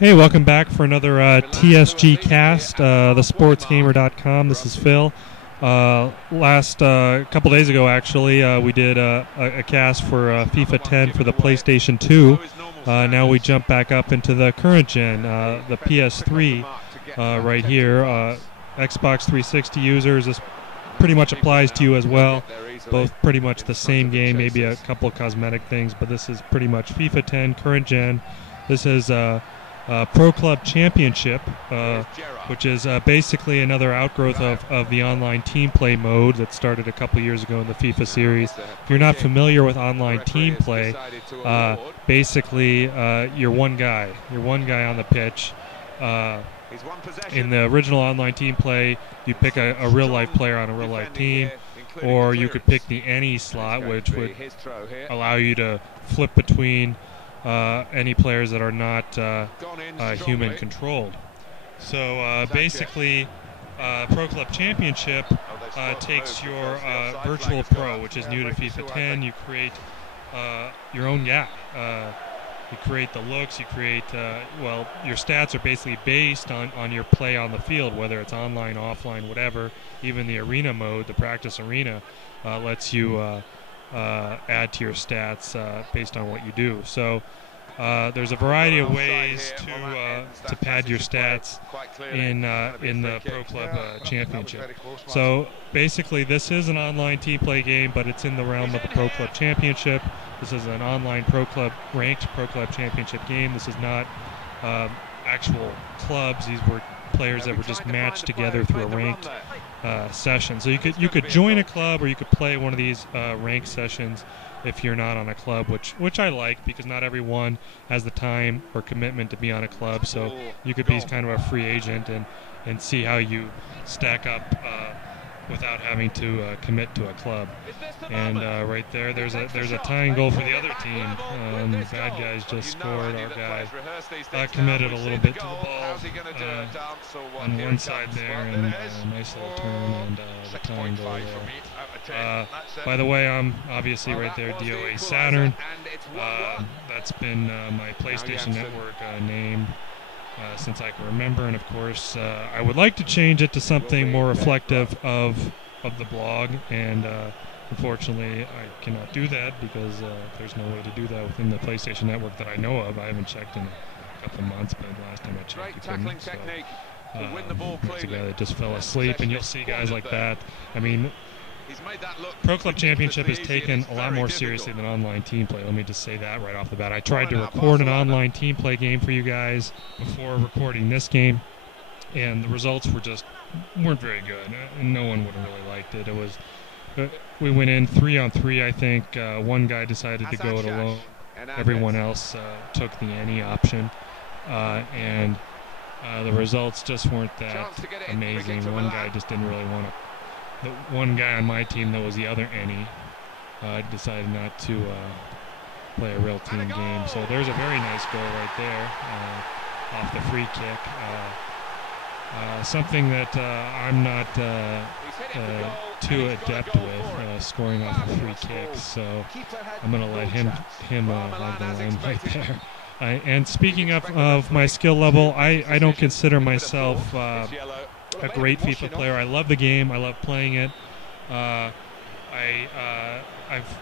Hey, welcome back for another TSG-Cast, thesportsgamer.com. This is Phil. Last couple days ago, actually, we did a cast for FIFA 10 for the PlayStation 2. Now we jump back up into the current gen, the PS3 right here. Xbox 360 users, this pretty much applies to you as well. Both pretty much the same game, maybe a couple of cosmetic things, but this is pretty much FIFA 10 current gen. This is Pro Club Championship, which is basically another outgrowth of the online team play mode that started a couple years ago in the FIFA series. If you're not familiar with online team play, basically you're one guy on the pitch. In the original online team play, you pick a real-life player on a real-life team, or you could pick the any slot, which would allow you to flip between any players that are not human controlled. So basically, Pro Club Championship takes your virtual pro, which is new to FIFA 10. You create your own guy. You create the looks, you create, your stats are basically based on your play on the field, whether it's online, offline, whatever. Even the arena mode, the practice arena, lets you add to your stats based on what you do. So there's a variety of ways to pad your stats in the Pro Club Championship. So basically, this is an online team play game, but it's in the realm of the Pro Club Championship. This is an online ranked Pro Club Championship game. This is not actual clubs. These were players that were just matched together through a ranked session. So you could join a club, or you could play one of these ranked sessions if you're not on a club, which I like, because not everyone has the time or commitment to be on a club. So you could be kind of a free agent and see how you stack up without having to commit to a club. And right there's a tying goal for the other team. The bad guys just scored. Our guy committed a little bit to the ball on one side there, and a nice little turn, and the tying goal there. By the way, I'm obviously right there, DOA Saturn. That's been my PlayStation Network name since I can remember, and of course I would like to change it to something more reflective of the blog, and unfortunately I cannot do that because there's no way to do that within the PlayStation Network that I know of. I haven't checked in a couple months, but last time I checked, you couldn't. So there's a guy that just fell asleep, and you'll see guys like that. I mean, Pro Club Championship is taken a lot more seriously than online team play. Let me just say that right off the bat. I tried to record an online team play game for you guys before recording this game, and the results weren't very good, and no one would have really liked it. It was we went in 3-on-3, I think. One guy decided to go it alone. Everyone else took the any option, and the results just weren't that amazing. One guy just didn't really want to. The one guy on my team that was the other any decided not to play a real team game. So there's a very nice goal right there off the free kick. Something that I'm not too adept with, scoring off of free kicks. So I'm going to let him have the line right there. And speaking of my skill level, I don't consider myself a great FIFA player. I love the game. I love playing it. I've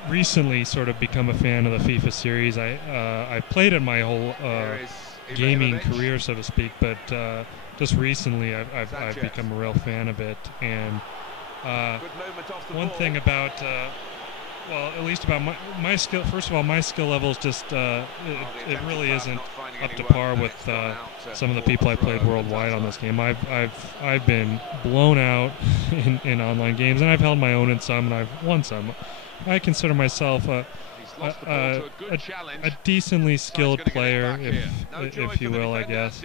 recently sort of become a fan of the FIFA series. I've played it my whole gaming career, so to speak, but just recently I've become a real fan of it. And one thing about at least about my skill. First of all, my skill level is just it really isn't up to par with some of the people I played worldwide on this game. I've been blown out in online games, and I've held my own in some, and I've won some. I consider myself a decently skilled player, if you will, I guess.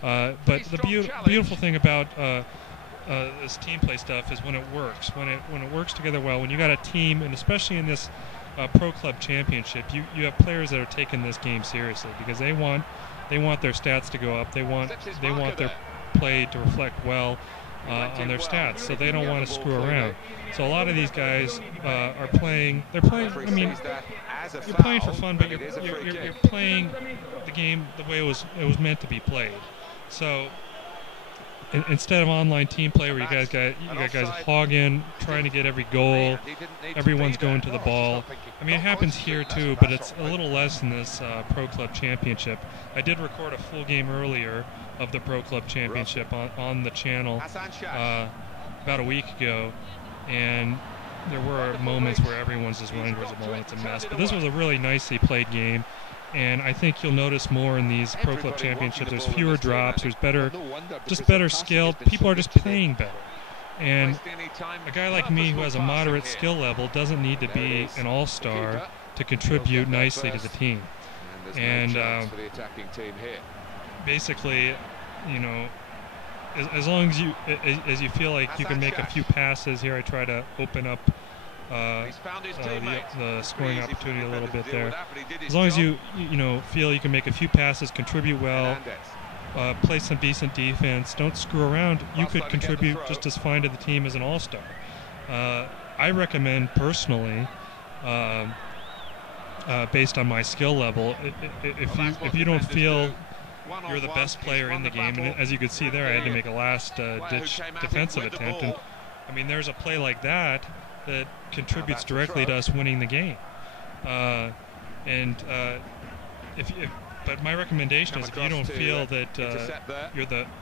But the beautiful thing about this team play stuff is when it works. When it works together well. When you got a team, and especially in this Pro Club Championship, you have players that are taking this game seriously because they want their stats to go up. They want their play to reflect well on their stats, so they don't want to screw around. So a lot of these guys are playing. They're playing. I mean, you're playing for fun, but you're playing the game the way it was meant to be played. So instead of online team play where you got guys hogging, trying to get every goal, everyone's going to the ball. I mean, it happens here too, but it's a little less in this Pro Club Championship. I did record a full game earlier of the Pro Club Championship on the channel about a week ago, and there were moments where everyone's just running towards the ball and it's a mess. But this was a really nicely played game. And I think you'll notice more in these Pro Club Championships. There's fewer drops. There's better skill. People are just playing better. And a guy like me who has a moderate skill level doesn't need to be an all-star to contribute nicely to the team. And basically, you know, as long as you feel like you can make a few passes here, I try to open up the scoring opportunity a little bit there. As long as you feel you can make a few passes, contribute well, play some decent defense, don't screw around, you could contribute just as fine to the team as an all-star. I recommend personally, based on my skill level, if you don't feel you're the best player in the game, and as you could see there, I had to make a last-ditch defensive attempt, and I mean, there's a play like that contributes directly to us winning the game. But my recommendation is, if you don't feel that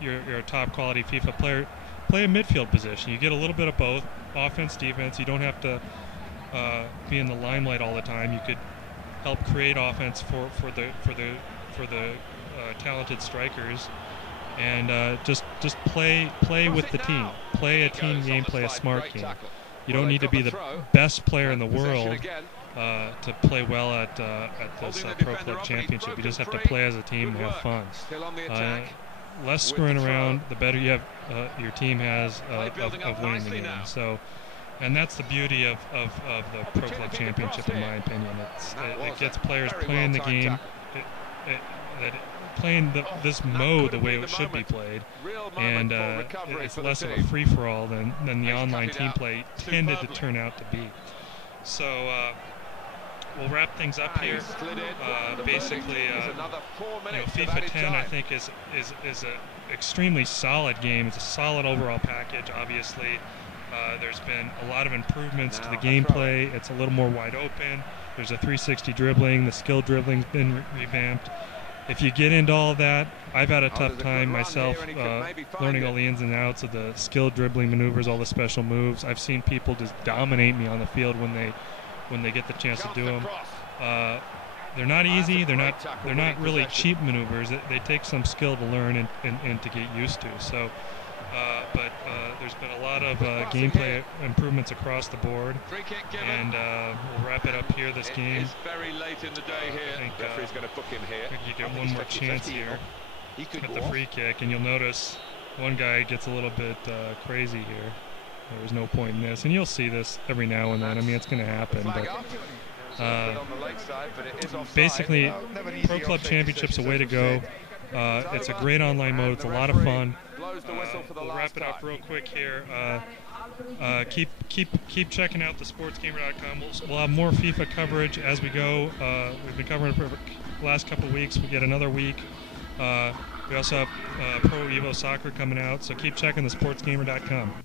you're a top quality FIFA player, play a midfield position. You get a little bit of both, offense, defense. You don't have to be in the limelight all the time. You could help create offense for the talented strikers, and just play with the team. Play a team game. Play a smart game. You don't need to be the best player in the world to play well at this Pro Club Championship. You just have to play as a team and have fun. Less screwing around, the better your team has of winning the game. So, and that's the beauty of the Pro Club Championship, in my opinion. It gets players playing the game, playing this mode the way it should be played, and it's less of a free-for-all than the online team play tended to turn out to be. So we'll wrap things up here. Basically, FIFA 10 I think is an extremely solid game. It's a solid overall package. Obviously, there's been a lot of improvements to the gameplay. It's a little more wide open. There's a 360 dribbling. The skill dribbling's been revamped. If you get into all that, I've had a tough time myself learning all the ins and outs of the skill dribbling maneuvers, all the special moves. I've seen people just dominate me on the field when they get the chance to do them. They're not easy. They're not really cheap maneuvers. They take some skill to learn and to get used to. So, but there's been a lot of gameplay improvements across the board, and we'll wrap it up here. This game. It's very late in the day here. I think referee's going to book him here. You get one more chance here at the free kick, and you'll notice one guy gets a little bit crazy here. There was no point in this, and you'll see this every now and then. I mean, it's going to happen, but basically, Pro Club Championship's a way to go. It's a great online mode. It's a lot of fun. We'll wrap it up real quick here. Keep checking out the sportsgamer.com. We'll have more FIFA coverage as we go. We've been covering it for the last couple of weeks. We get another week. We also have Pro Evo Soccer coming out, so keep checking the sportsgamer.com.